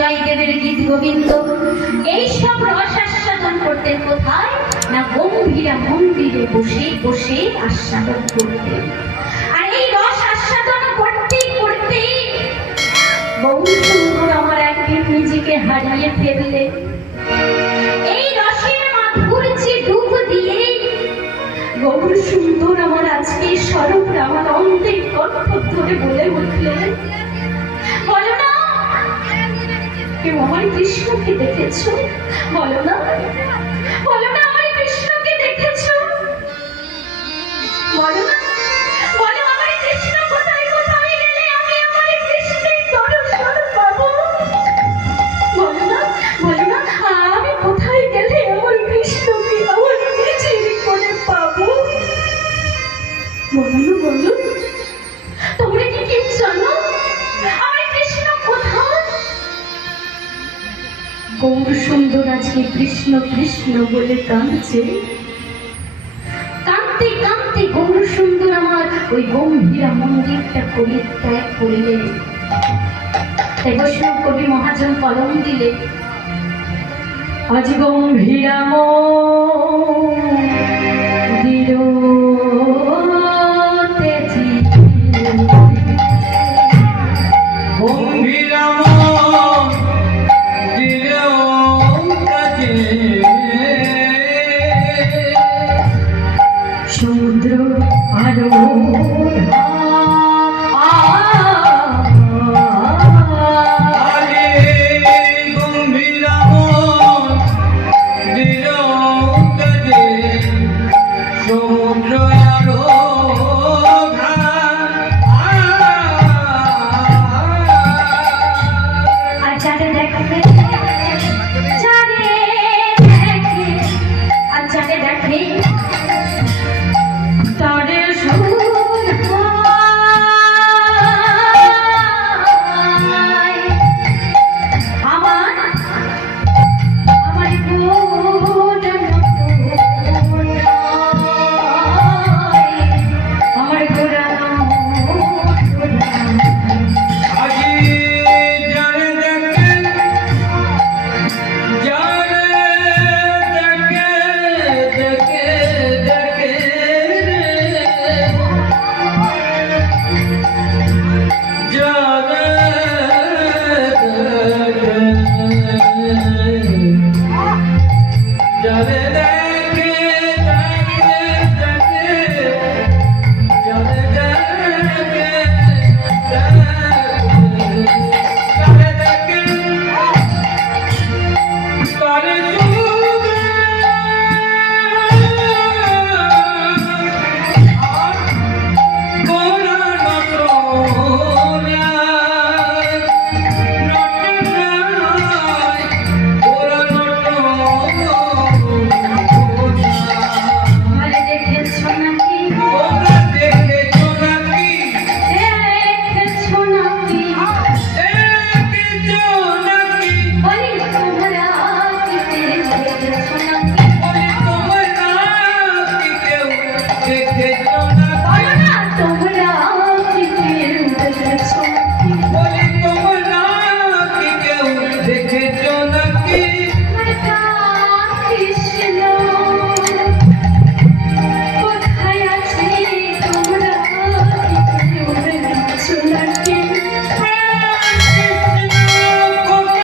জয়দেবের গীত গোবিন্দ এইসব রস আস্বাদন করতেন কোথায় না গম্ভীরা মন্দিরে বসে বসে আস্বাদন করতেন। আর এই রস আস্বাদন করতে করতে গৌরসুন্দর আমার একদিন নিজেকে হারিয়ে ফেললে। এই রসের মাধুর্যে ডুব দিয়ে গৌরসুন্দর আমার আজকে স্বরূপ আমার অন্তের কণ্ঠ ধরে বলে উঠলেন, বলো না কেউ আমার কৃষ্ণকে দেখেছো? বলো না, বলো না আমার কৃষ্ণকে দেখেছো? বলো না, বলো আমার কৃষ্ণ কোথায় কোথায় গেলে আমি আমার কৃষ্ণের দর্শন পাবো? বলো না, বলো না আমি কোথায় গেলে আমার কৃষ্ণকে আমার নিজের করে পাবো? বলো না, বলো তোমরা কি কেউ জানো আমার কৃষ্ণ কোথায়? গৌরসুন্দর আজকে কৃষ্ণ কৃষ্ণ বলে কাঁদছে। কাঁদতে কাঁদতে গৌরসুন্দর আমার ওই গম্ভীরা মন্দিরটা পরিত্যাগ করলেন। তাই বৈষ্ণব কবি মহাজন কলম দিলে, আজ গম্ভীরা মন্দির গম্ভীরা